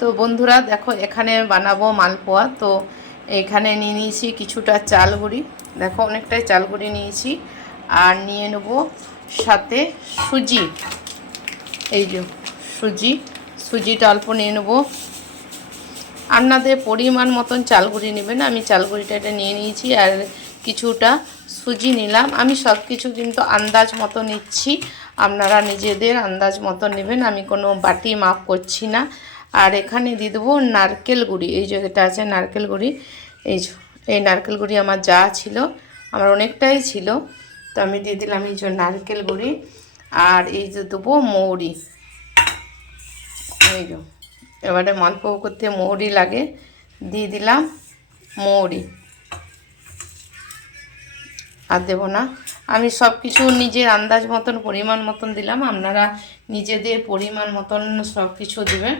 তো বন্ধুরা দেখো এখানে বানাবো মালপোয়া। তো এখানে নিয়ে নিয়েছি কিছুটা চাল গুঁড়ি, দেখো অনেকটাই চাল গুঁড়ি নিয়েছি। আর নিয়ে নেব সাথে সুজি, এই যে সুজিটা অল্প নিয়ে নেব। আপনাদের পরিমাণ মতন চাল গুঁড়ি নেবেন, আমি চাল গুঁড়িটা এটা নিয়ে নিয়েছি। আর কিছুটা সুজি নিলাম। আমি সব কিছু কিন্তু আন্দাজ মতো নিচ্ছি, আপনারা নিজেদের আন্দাজ মতো নেবেন, আমি কোনো বাটি মাপ করছি না। আর এখানে দিয়ে দেবো নারকেল গুঁড়ি, এই যে এটা আছে নারকেল গুঁড়ি, এই নারকেল গুঁড়ি আমার যা ছিল, আমার অনেকটাই ছিল, তো আমি দিয়ে দিলাম এই যে নারকেল গুঁড়ি। আর এই যে দেবো মৌরি, এই যে এবারে মালপোয়া করতে মৌরি লাগে, দিয়ে দিলাম মৌরি। আর দেবো না, আমি সব কিছু নিজের আন্দাজ মতন পরিমাণ মতন দিলাম, আপনারা নিজেদের পরিমাণ মতন সব কিছু দেবেন।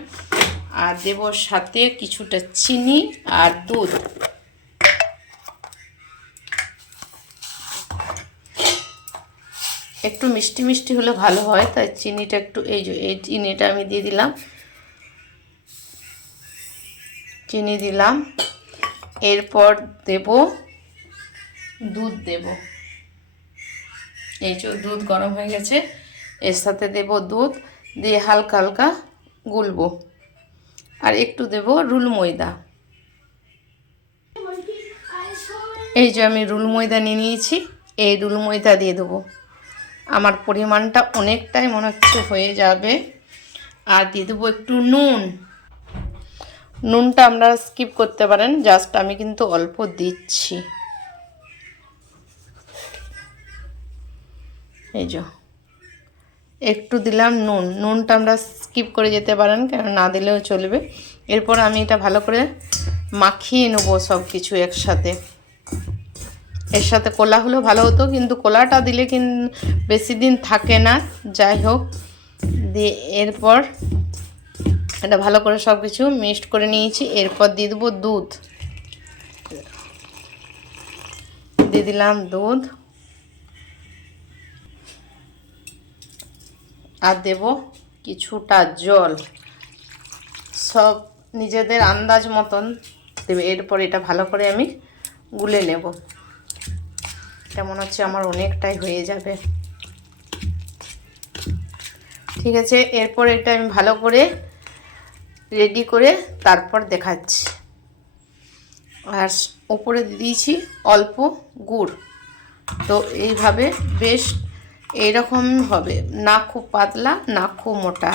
আর দেবো সাথে কিছুটা চিনি আর দুধ। একটু মিষ্টি মিষ্টি হলে ভালো হয়, তাই চিনিটা একটু, এই যে এই চিনিটা আমি দিয়ে দিলাম, চিনি দিলাম। এরপর দেব দুধ, দেব এই যে দুধ গরম হয়ে গেছে, এর সাথে দেব দুধ, দিয়ে হালকা হালকা গুলবো। আর একটু দেব রুল ময়দা, এই যে আমি রুল ময়দা নিয়ে নিয়েছি, এই রুল ময়দা দিয়ে দেবো। আমার পরিমাণটা অনেকটাই মনে হচ্ছে হয়ে যাবে। আর দিয়ে দেবো একটু নুন, নুনটা আপনারা স্কিপ করতে পারেন, জাস্ট আমি কিন্তু অল্প দিচ্ছি। এই যে একটু দিলাম নুন, নুনটা আমরা স্কিপ করে যেতে পারেন, কেন না দিলেও চলবে। এরপর আমি এটা ভালো করে মাখিয়ে নেব সব কিছু একসাথে। এর সাথে কোলা হলেও ভালো হতো, কিন্তু কোলাটা দিলে কিন্তু বেশি দিন থাকে না। যাই হোক, দিয়ে এরপর এটা ভালো করে সব কিছু মিক্সড করে নিয়েছি। এরপর দিয়ে দেবো দুধ, দিয়ে দিলাম দুধ। আর দেব কিছুটা জল, সব নিজেদের আন্দাজ মতন দেবে। এরপর এটা ভালো করে আমি গুলে নেব। এটা মনে হচ্ছে আমার অনেকটাই হয়ে যাবে। ঠিক আছে, এরপর এটা আমি ভালো করে রেডি করে তারপর দেখাচ্ছি। আর ওপরে দিয়েছি অল্প গুড়। তো এইভাবে বেশ এইরকম হবে, না খুব পাতলা না খুব মোটা।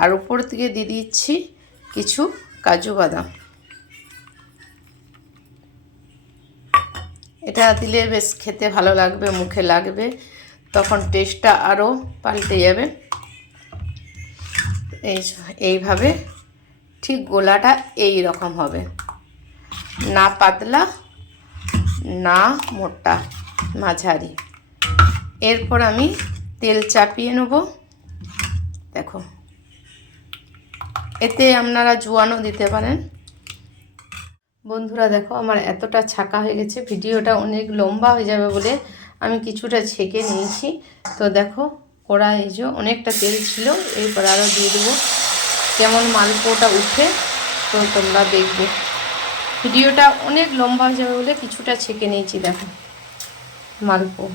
আর উপর থেকে দিয়ে দিচ্ছি কিছু কাজু বাদাম। এটা দিলে বেশ খেতে ভালো লাগবে, মুখে লাগবে, তখন টেস্টটা আরও পাল্টে যাবে। এইভাবে ঠিক গোলাটা এই রকম হবে, না পাতলা না মোটা, মাঝারি। এরপর আমি তেল চাপিয়ে নেব। দেখো, এতে আপনারা জোয়ানও দিতে পারেন। বন্ধুরা দেখো আমার এতটা ছাকা হয়ে গেছে, ভিডিওটা অনেক লম্বা হয়ে যাবে বলে আমি কিছুটা ছেঁকে নিয়েছি। তো দেখো কড়াই এই যে অনেকটা তেল ছিল, এরপর আরও দিয়ে দেবো। কেমন মালপোয়াটা উঠে, তো তোমরা দেখবে। ভিডিওটা অনেক লম্বা হয়ে যাবে বলে কিছুটা ছেঁকে নিয়েছি। দেখো মালপোয়া,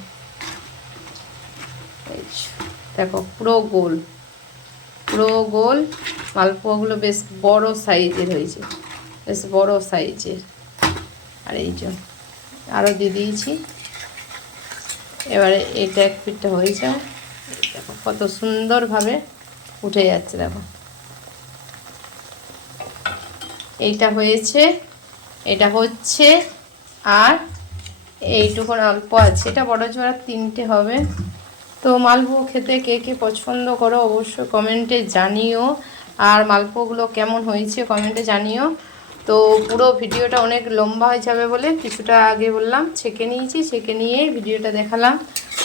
এই দেখো পুরো গোল, পুরো গোল মালপোয়াগুলো বেশ বড় সাইজের হয়েছে, বেশ বড় সাইজের। আর এই যে আরও দিয়ে দিয়েছি। এবারে এটা এক পিঠটা হয়ে যায়, দেখো কত সুন্দরভাবে উঠে যাচ্ছে। দেখো এইটা হয়েছে, এটা হচ্ছে, আর এইটুকুন অল্প আছে, এটা বড় জোড়া তিনটে হবে। তো মালপোয়া খেতে কে কে পছন্দ করো অবশ্যই কমেন্টে জানিও। আর মালপোয়াগুলো কেমন হয়েছে কমেন্টে জানিও। তো পুরো ভিডিওটা অনেক লম্বা হয়ে যাবে বলে কিছুটা আগে বললাম ছেঁকে নিয়েছি, ছেঁকে নিয়ে ভিডিওটা দেখালাম।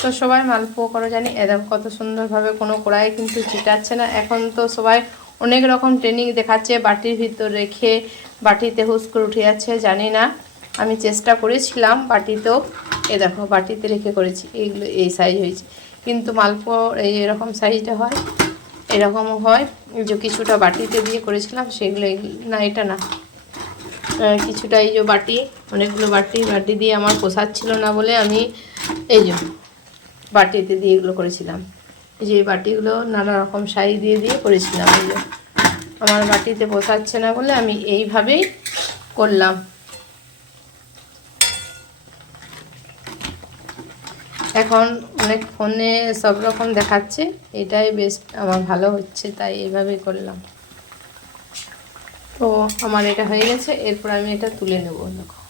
তো সবাই মালপোয়া করো জানি, এরকম কত সুন্দরভাবে কোনো কড়াই কিন্তু চিটাচ্ছে না। এখন তো সবাই অনেক রকম ট্রেনিং দেখাচ্ছে, বাটির ভিতর রেখে বাটিতে হুস করে উঠে যাচ্ছে, জানি না। আমি চেষ্টা করেছিলাম বাটিতেও, দেখো বাটিতে রেখে করেছি, এইগুলো এই সাইজ হয়েছে, কিন্তু মালপোয়া এই এরকম সাইজটা হয়। এরকমও হয় যে কিছুটা বাটিতে দিয়ে করেছিলাম সেগুলো না, এটা না, কিছুটা এই যে বাটি, অনেকগুলো বাটি দিয়ে আমার পোষাচ্ছিল না বলে আমি এই যে বাটিতে দিয়ে এগুলো করেছিলাম। এই যে এই বাটিগুলো নানা রকম সাইজ দিয়ে দিয়ে করেছিলাম। এই যে আমার বাটিতে পোষাচ্ছে না বলে আমি এইভাবেই করলাম। এখন অনেক ফোনে সব রকম দেখাচ্ছে, এটাই বেশ আমার ভালো হচ্ছে, তাই এইভাবেই করলাম। তো আমার এটা হয়ে গেছে, এরপর আমি এটা তুলে নেব। দেখো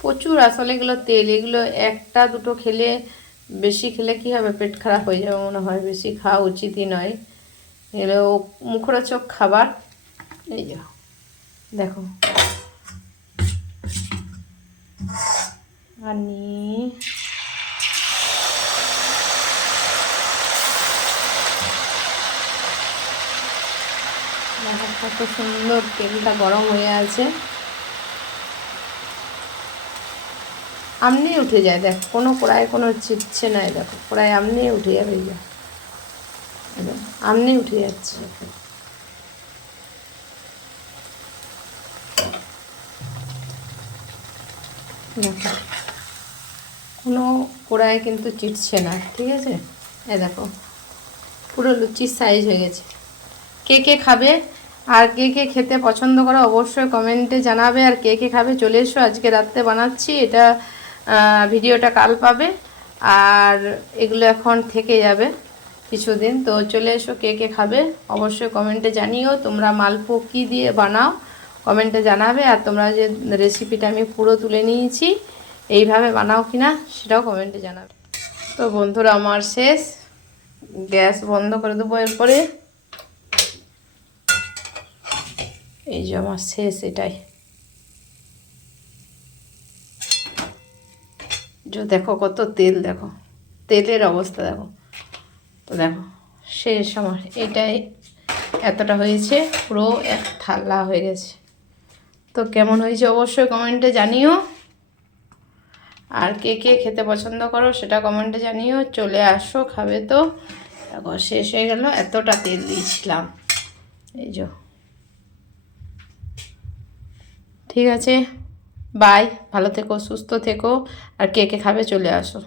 প্রচুর আসলে এগুলো তেল, এগুলো একটা দুটো খেলে, বেশি খেলে কি হবে, পেট খারাপ হয়ে যাবে মনে হয়, বেশি খাওয়া উচিতই নয়। এগুলো মুখরোচক খাবার। এই যে দেখো, আর নিয়ে কত সুন্দর তেলটা গরম হয়ে আছে, আমনি উঠে যায়। দেখ কোনো কড়াই কোনো চিপছে না, দেখো কড়াই আমনি উঠে যাবে, আমনি উঠে যাচ্ছে। দেখো কোনো কড়াই কিন্তু চিটছে না, ঠিক আছে। এই দেখো পুরো লুচির সাইজ হয়ে গেছে। কে কে খাবে আর কে কে খেতে পছন্দ করো অবশ্যই কমেন্টে জানাবে। আর কে কে খাবে চলে এসো, আজকে রাত্রে বানাচ্ছি এটা, ভিডিওটা কাল পাবে। আর এগুলো এখন থেকে যাবে কিছুদিন, তো চলে এসো, কে কে খাবে অবশ্যই কমেন্টে জানিও। তোমরা মালপো কী দিয়ে বানাও কমেন্টে জানাবে। আর তোমরা যে রেসিপিটা আমি পুরো তুলে নিয়েছি এইভাবে বানাও কিনা সেটাও কমেন্টে জানাবে। তো বন্ধুরা আমার শেষ, গ্যাস বন্ধ করে দেবো এরপরে। এই যে আমার শেষ এটাই। যে দেখো কত তেল, দেখো তেলের অবস্থা দেখো। তো দেখো শেষ আমার এটাই, এতটা হয়েছে, পুরো এক থালা হয়ে গেছে। তো কেমন হয়েছে অবশ্যই কমেন্টে জানিও। আর কে কে খেতে পছন্দ করো সেটা কমেন্টে জানিও। চলে আসো খাবে। তো দেখো শেষ হয়ে গেল, এতটা তেল দিয়েছিলাম। এই যে ঠিক আছে, বাই, ভালো থেকো, সুস্থ থেকো। আর কে কে খাবে চলে আসো।